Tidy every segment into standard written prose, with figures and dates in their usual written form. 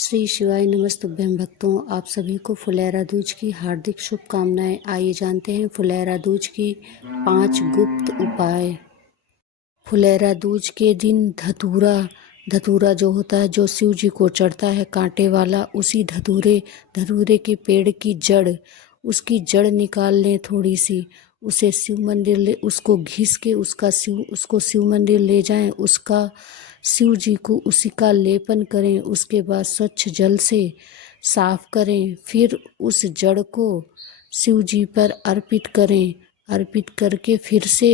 श्री शिवाय नमस्तुभ्यं भक्तों, आप सभी को फुलेरा दूज की हार्दिक शुभकामनाएं। आइए जानते हैं फुलेरा दूज की 5 गुप्त उपाय। फुलेरा दूज के दिन धतूरा जो होता है, जो शिव जी को चढ़ता है कांटे वाला, उसी धतूरे के पेड़ की उसकी जड़ निकाल लें थोड़ी सी, उसे शिव मंदिर उसको घिस के उसको शिव मंदिर ले जाएं, उसका शिव जी को उसी का लेपन करें। उसके बाद स्वच्छ जल से साफ करें, फिर उस जड़ को शिव जी पर अर्पित करें। अर्पित करके फिर से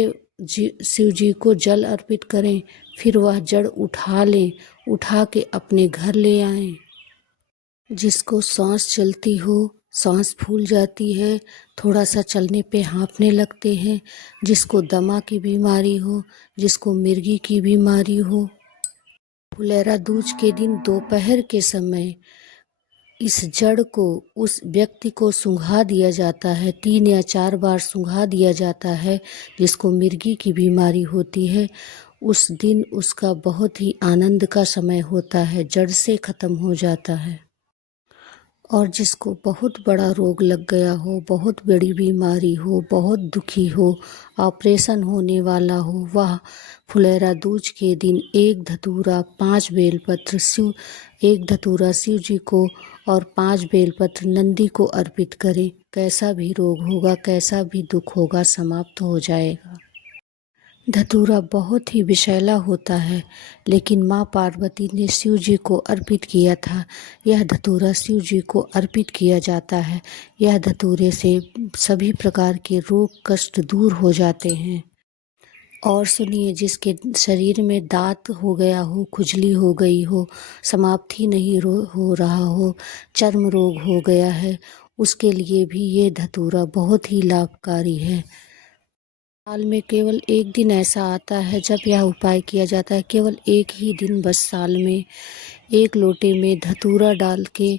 शिव जी को जल अर्पित करें, फिर वह जड़ उठा लें, उठा के अपने घर ले आएं। जिसको सांस चलती हो, सांस फूल जाती है, थोड़ा सा चलने पे हाँफने लगते हैं, जिसको दमा की बीमारी हो, जिसको मिर्गी की बीमारी हो, फुलेरा दूज के दिन दोपहर के समय इस जड़ को उस व्यक्ति को सूंघा दिया जाता है। 3 या 4 बार सूंघा दिया जाता है। जिसको मिर्गी की बीमारी होती है, उस दिन उसका बहुत ही आनंद का समय होता है, जड़ से खत्म हो जाता है। और जिसको बहुत बड़ा रोग लग गया हो, बहुत बड़ी बीमारी हो, बहुत दुखी हो, ऑपरेशन होने वाला हो, वह फुलेरा दूज के दिन 1 धतूरा 5 बेलपत्र शिव जी को और 5 बेलपत्र नंदी को अर्पित करें। कैसा भी रोग होगा, कैसा भी दुख होगा, समाप्त हो जाएगा। धतूरा बहुत ही विषैला होता है, लेकिन माँ पार्वती ने शिव जी को अर्पित किया था। यह धतूरा शिव जी को अर्पित किया जाता है। यह धतूरे से सभी प्रकार के रोग कष्ट दूर हो जाते हैं। और सुनिए, जिसके शरीर में दांत हो गया हो, खुजली हो गई हो, समाप्ति नहीं हो रहा हो, चर्म रोग हो गया है, उसके लिए भी ये धतूरा बहुत ही लाभकारी है। साल में केवल 1 दिन ऐसा आता है जब यह उपाय किया जाता है। केवल 1 ही दिन बस साल में 1 लोटे में धतूरा डाल के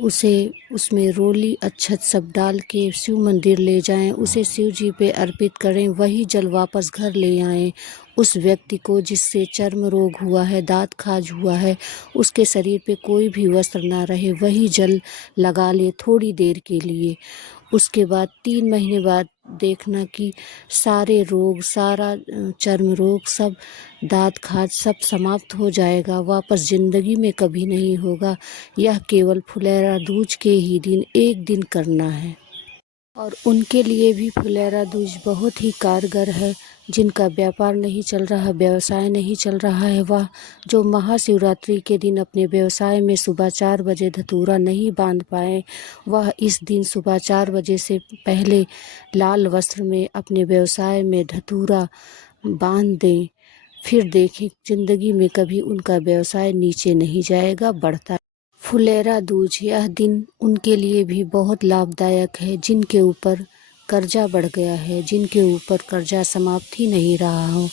उसमें रोली अक्षत सब डाल के शिव मंदिर ले जाएं, उसे शिव जी पे अर्पित करें। वही जल वापस घर ले आएं। उस व्यक्ति को जिससे चर्म रोग हुआ है, दांत खाज हुआ है, उसके शरीर पे कोई भी वस्त्र ना रहे, वही जल लगा ले थोड़ी देर के लिए। उसके बाद 3 महीने बाद देखना कि सारे रोग, सारा चर्म रोग, सब दांत खाज सब समाप्त हो जाएगा, वापस ज़िंदगी में कभी नहीं होगा। यह केवल फुलेरा दूज के ही दिन 1 दिन करना है। और उनके लिए भी फुलेरा दूज बहुत ही कारगर है, जिनका व्यापार नहीं चल रहा, व्यवसाय नहीं चल रहा है। वह जो महाशिवरात्रि के दिन अपने व्यवसाय में सुबह 4 बजे धतूरा नहीं बांध पाए, वह इस दिन सुबह 4 बजे से पहले लाल वस्त्र में अपने व्यवसाय में धतूरा बांध दें। फिर देखें जिंदगी में कभी उनका व्यवसाय नीचे नहीं जाएगा, बढ़ता। फुलेरा दूज, यह दिन उनके लिए भी बहुत लाभदायक है जिनके ऊपर कर्जा बढ़ गया है, जिनके ऊपर कर्जा समाप्त ही नहीं रहा हो।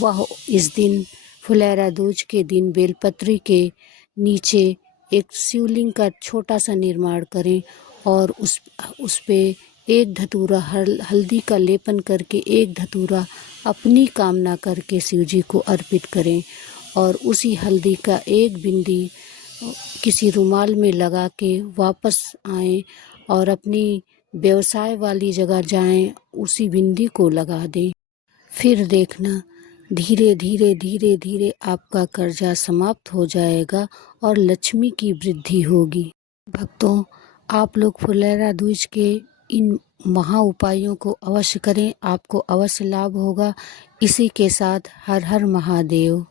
वह इस दिन फुलेरा दूज के दिन बेलपत्री के नीचे एक शिवलिंग का छोटा सा निर्माण करें और उस पे 1 धतूरा हल्दी का लेपन करके 1 धतूरा अपनी कामना करके शिव जी को अर्पित करें। और उसी हल्दी का 1 बिंदी किसी रुमाल में लगा के वापस आएं और अपनी व्यवसाय वाली जगह जाएं, उसी बिंदी को लगा दें। फिर देखना धीरे धीरे आपका कर्जा समाप्त हो जाएगा और लक्ष्मी की वृद्धि होगी। भक्तों, आप लोग फुलेरा दूज के इन महा उपायों को अवश्य करें, आपको अवश्य लाभ होगा। इसी के साथ हर हर महादेव।